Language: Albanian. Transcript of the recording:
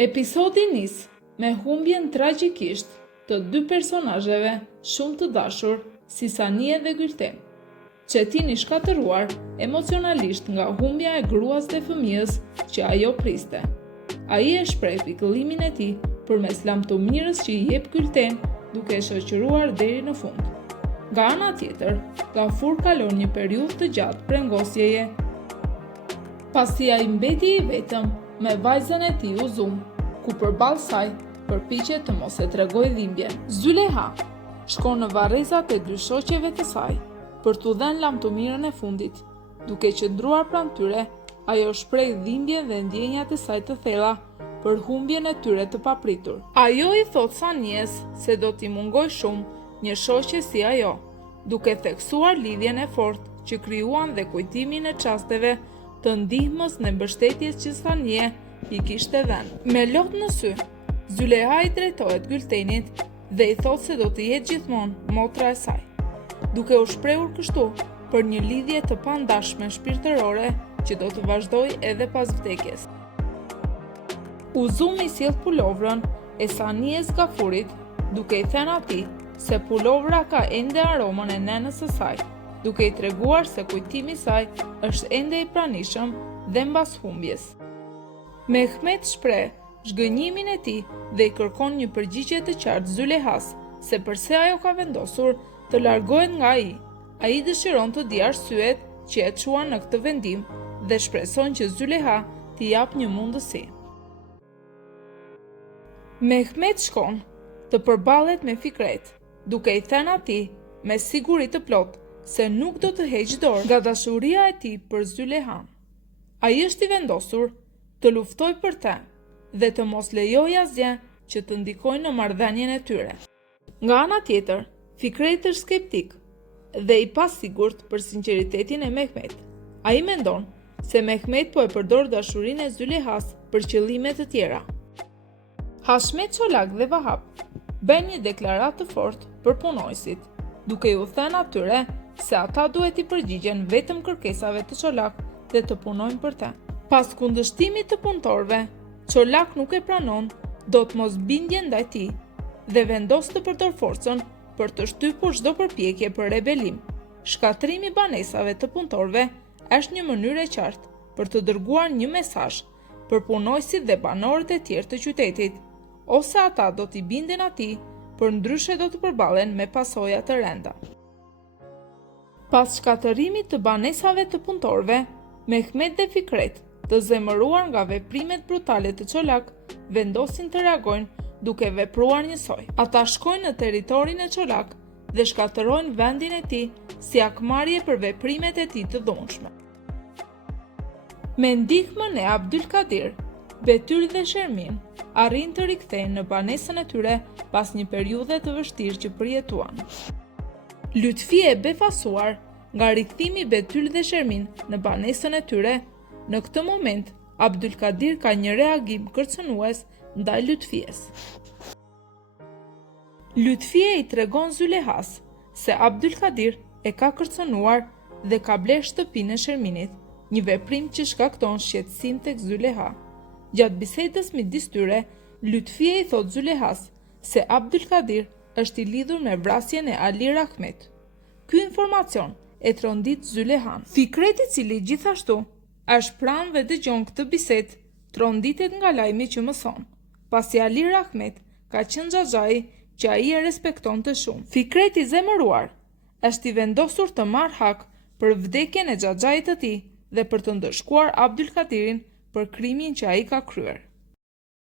Episodi nis me humbjen tragjikisht të dy personazheve shumë të dashur si Sanie dhe Gülten. Çetin i shkatëruar emocionalisht nga humbja e gruas dhe fëmijës që ajo priste. Ai e shpreh pikëllimin e tij përmes lamtumirës që i jep Gülten, duke e shoqëruar deri në fund. Nga ana tjetër, Gafur kalon një periudhë të gjatë prengosjeje, pasi ai mbeti i vetëm me vajzën e tij Uzum, ku përballë saj përpiqet të mos e tregojë dhimbjen. Züleyha shkon në varrezat e dy shoqeve të saj për t'u dhënë lamtumirën e fundit. Duke qëndruar pranë tyre, ajo shpreh dhimbjen dhe ndjenjat e saj të thella për humbjen e tyre të papritur. Ajo i thot Sanies se do t'i mungoj shumë një shoqe si ajo, duke theksuar lidhjen e fortë që krijuan dhe kujtimin e çasteve të ndihmës në mbështetjes që Sanie i kishte dhënë. Me lot në sy, Züleyha i drejtohet Gültenit dhe i thot se do të jetë gjithmonë motra e saj, duke u shprehur kështu për një lidhje të pandashme shpirtërore që do të vazhdojë edhe pas vdekjes. Uzum i sjell pulovrën e Sanies Gafurit, duke i thënë atij se pulovra ka ende aromën e nënës së saj, duke i treguar se kujtimi i saj është ende i pranishëm dhe mbas humbjes. Mehmet shpreh zhgënjimin e tij dhe i kërkon një përgjigje të qartë Züleyhas se pse ajo ka vendosur të largohet nga ai. Ai dëshiron të di arsyet që e çuan në këtë vendim dhe shpreson që Züleyha t'i jap një mundësi. Mehmet shkon të përballet me Fikret, duke i thënë atij me siguri të plotë se nuk do të heqë dorë nga dashuria e tij për Züleyhan. Ai është i vendosur të luftoj për të dhe të mos lejoj asgjë që të ndikojë në marrëdhënien e tyre. Nga ana tjetër, Fikret është skeptik dhe i pasigurt për sinqeritetin e Mehmet. Ai mendon se Mehmet po e përdor dashurinë e Züleyhas për qëllime të tjera. Hashmet Çolak dhe Vahap bëjnë një deklaratë të fortë për punojësit, duke u thënë atyre se ata duhet i përgjigjen vetëm kërkesave të Çolak dhe të punojnë për të. Pas kundërshtimit të punëtorëve, Çolak nuk e pranon dot mosbindjen ndaj tij dhe vendos të përdor forcën për të shtypur çdo përpjekje për rebelim. Shkatrimi i banesave të punëtorëve është një mënyrë e qartë për të dërguar një mesazh për punojësit dhe banorët e tjerë të qytetit, ose ata do t'i binden atij, përndryshe do të përballen me pasoja të rënda. Pas shkatërimit të banesave të punëtorëve, Mehmet dhe Fikret, të zemëruar nga veprimet brutale të Çolak, vendosin të reagojnë duke vepruar njësoj. Ata shkojnë në territorin e Çolak dhe shkatërrojnë vendin e tij si akmarrje për veprimet e tij të dhunshme. Me ndihmën e Abdulkadir, Betyr dhe Shermin arrin të rikthehen në banesën e tyre pas një periudhe të vështirë që përjetuan. Lutfie e befasuar nga rikthimi i Betyr dhe Shermin në banesën e tyre, në këtë moment Abdulkadir ka një reagim kërcënues ndaj Lutfies. Lutfie i tregon Züleyhas se Abdulkadir e ka kërcënuar dhe ka bler shtëpinë e Sherminit, një veprim që shkakton shqetësim tek Züleyha. Gjatë bisedës midis tyre, Lutfie i thot Züleyhas se Abdulkadir është i lidhur me vrasjen e Ali Rahmet. Ky informacion e trondit Züleyhan. Fikret, i cili gjithashtu është pranë dhe dëgjon këtë bisedë, tronditet nga lajmi që mëson, pasi Ali Rahmet ka qenë xhaxhai që ai e respektonte shumë. Fikret, i zemëruar, është i vendosur të marrë hak për vdekjen e xhaxhait të tij dhe për të ndëshkuar Abdulkadirin për krimin që ai ka kryer.